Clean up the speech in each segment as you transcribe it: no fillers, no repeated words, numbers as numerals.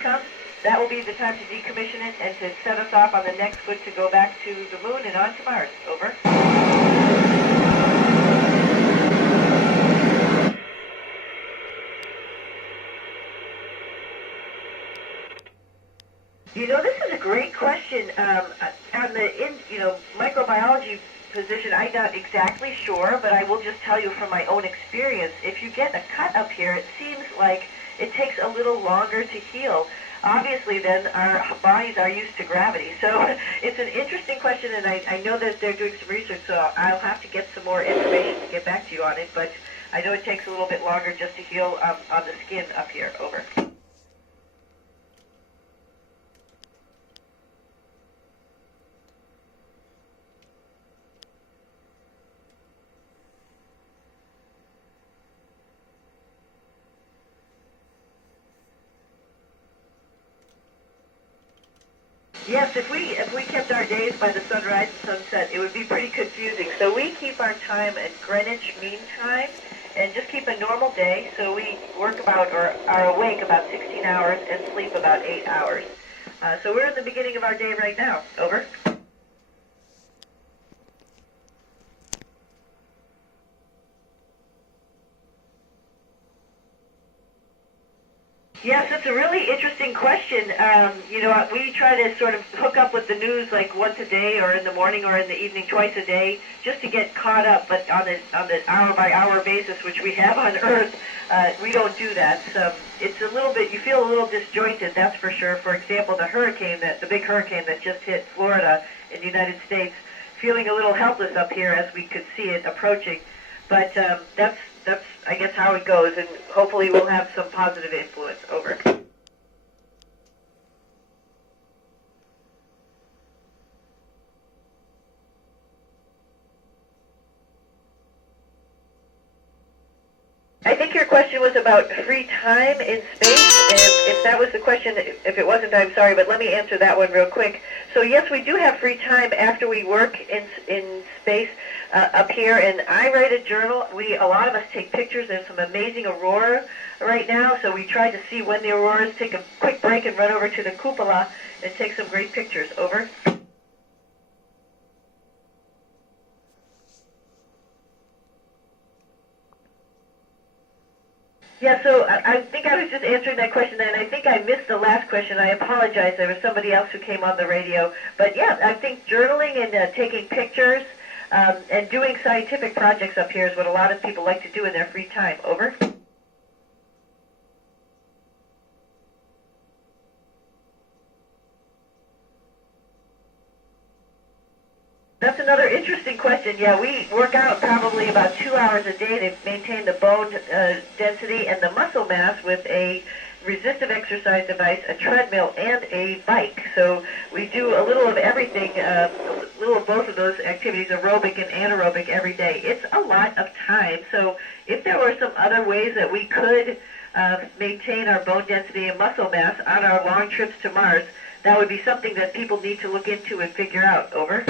comes, that will be the time to decommission it and to set us off on the next foot to go back to the moon and on to Mars. Over. You know, this is a great question. On the microbiology position, I'm not exactly sure, but I will just tell you from my own experience, if you get a cut up here, it seems like it takes a little longer to heal. Obviously, then, our bodies are used to gravity. So it's an interesting question, and I know that they're doing some research, so I'll have to get some more information to get back to you on it, but I know it takes a little bit longer just to heal on the skin up here. Over. Yes, if we kept our days by the sunrise and sunset, it would be pretty confusing. So we keep our time at Greenwich Mean Time and just keep a normal day. So we work about, or are awake about 16 hours and sleep about 8 hours. So we're in the beginning of our day right now. Over. Yes, it's a really interesting question. We try to sort of hook up with the news like once a day or in the morning or in the evening twice a day just to get caught up, but on the hour-by-hour basis, which we have on Earth, we don't do that. So it's a little bit, you feel a little disjointed, that's for sure. For example, the big hurricane that just hit Florida in the United States, feeling a little helpless up here as we could see it approaching. But that's I guess how it goes, and hopefully we'll have some positive influence. Over. I think your question was about free time in space, and if that was the question, if it wasn't, I'm sorry, but let me answer that one real quick. So yes, we do have free time after we work in space up here, and I write a journal. A lot of us take pictures. There's some amazing aurora right now, so we try to see when the auroras, take a quick break and run over to the cupola and take some great pictures. Over. Yeah, so I think I was just answering that question, and I think I missed the last question. I apologize. There was somebody else who came on the radio. But yeah, I think journaling and taking pictures and doing scientific projects up here is what a lot of people like to do in their free time. Over. That's another interesting question. Yeah, we work out probably about 2 hours a day to maintain the bone density and the muscle mass with a resistive exercise device, a treadmill, and a bike. So we do a little of everything, a little of both of those activities, aerobic and anaerobic, every day. It's a lot of time. So if there were some other ways that we could maintain our bone density and muscle mass on our long trips to Mars, that would be something that people need to look into and figure out. Over.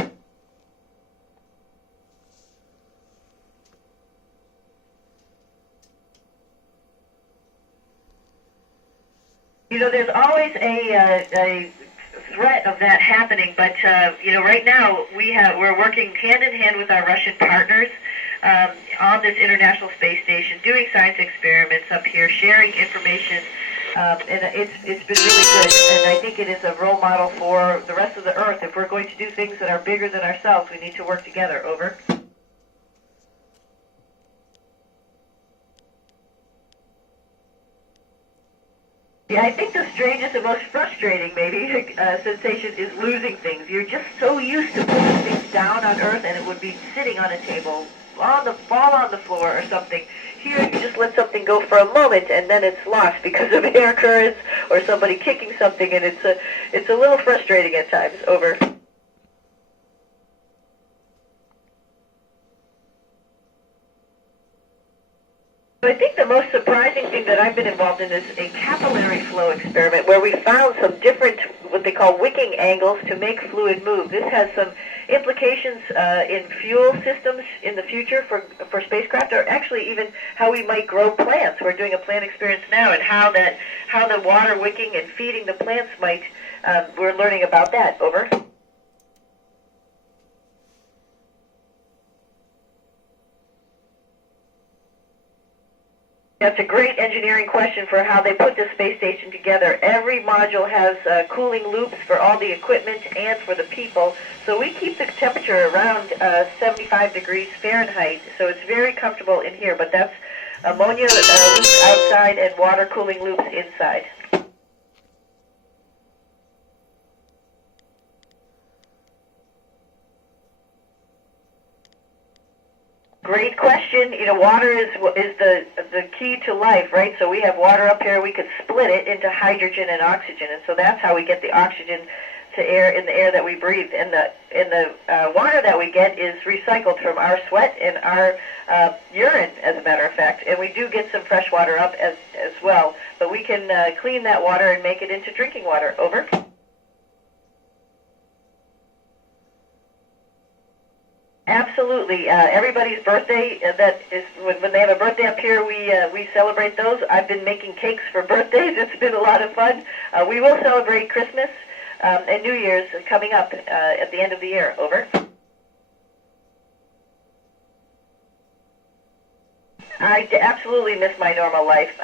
You know, there's always a threat of that happening, but right now we're working hand in hand with our Russian partners on this International Space Station, doing science experiments up here, sharing information, and it's been really good. And I think it is a role model for the rest of the Earth. If we're going to do things that are bigger than ourselves, we need to work together. Over. Yeah, I think the strangest and most frustrating, maybe, sensation is losing things. You're just so used to putting things down on Earth, and it would be sitting on a table, fall on the floor or something. Here, you just let something go for a moment, and then it's lost because of air currents or somebody kicking something, and it's a little frustrating at times. Over. I think the most surprising thing that I've been involved in is a capillary flow experiment where we found some different, what they call wicking angles to make fluid move. This has some implications in fuel systems in the future for spacecraft, or actually even how we might grow plants. We're doing a plant experience now, and how the water wicking and feeding the plants might. We're learning about that. Over. That's a great engineering question for how they put the space station together. Every module has cooling loops for all the equipment and for the people. So we keep the temperature around 75 degrees Fahrenheit. So it's very comfortable in here. But that's ammonia loops outside and water cooling loops inside. Great question. You know, water is the key to life, right? So we have water up here. We could split it into hydrogen and oxygen, and so that's how we get the oxygen to air in the air that we breathe. And the water that we get is recycled from our sweat and our urine, as a matter of fact. And we do get some fresh water up as well. But we can clean that water and make it into drinking water. Over. Absolutely. Everybody's birthday, that is when they have a birthday up here, we celebrate those. I've been making cakes for birthdays. It's been a lot of fun. We will celebrate Christmas and New Year's coming up at the end of the year. Over. I absolutely miss my normal life,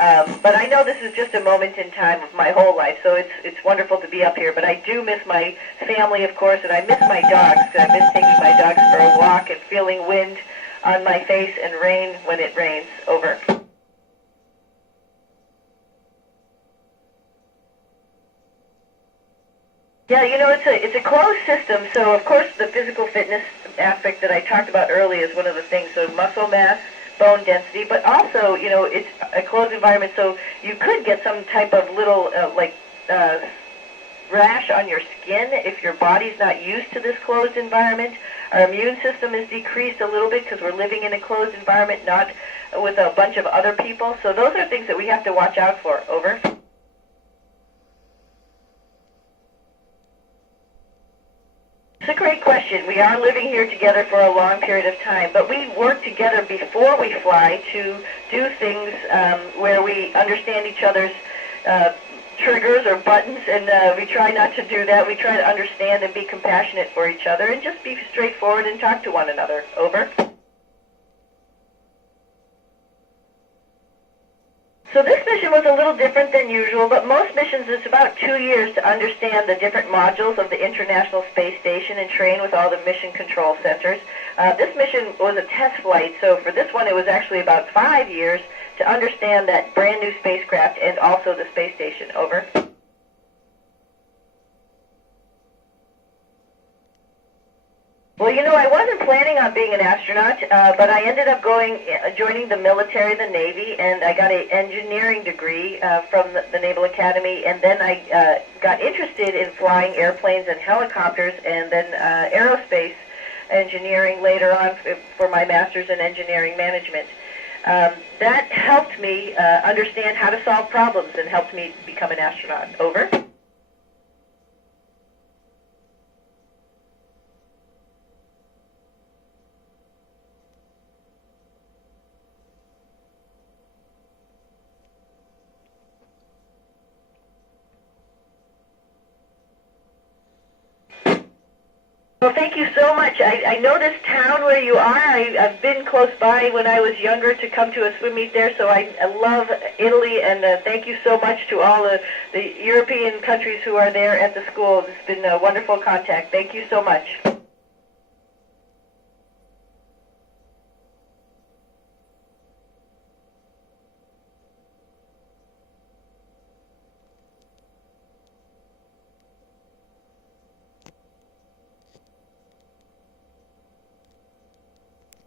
but I know this is just a moment in time of my whole life, so it's wonderful to be up here. But I do miss my family, of course, and I miss my dogs. I miss taking my dogs for a walk and feeling wind on my face and rain when it rains. Over. Yeah, you know, it's a closed system, so of course the physical fitness aspect that I talked about earlier is one of the things. So muscle mass, bone density, but also, you know, it's a closed environment, so you could get some type of little, rash on your skin if your body's not used to this closed environment. Our immune system is decreased a little bit because we're living in a closed environment, not with a bunch of other people. So those are things that we have to watch out for. Over. It's a great question. We are living here together for a long period of time, but we work together before we fly to do things where we understand each other's triggers or buttons, and we try not to do that. We try to understand and be compassionate for each other and just be straightforward and talk to one another. Over. So this mission was a little different than usual, but most missions, it's about 2 years to understand the different modules of the International Space Station and train with all the mission control centers. This mission was a test flight, so for this one it was actually about 5 years to understand that brand new spacecraft and also the space station. Over. Well, you know, I wasn't planning on being an astronaut, but I ended up joining the military, the Navy, and I got an engineering degree from the Naval Academy, and then I got interested in flying airplanes and helicopters, and then aerospace engineering later on for my master's in engineering management. That helped me understand how to solve problems and helped me become an astronaut. Over. Well, thank you so much. I know this town where you are. I've been close by when I was younger to come to a swim meet there, so I love Italy, and thank you so much to all the European countries who are there at the school. It's been a wonderful contact. Thank you so much.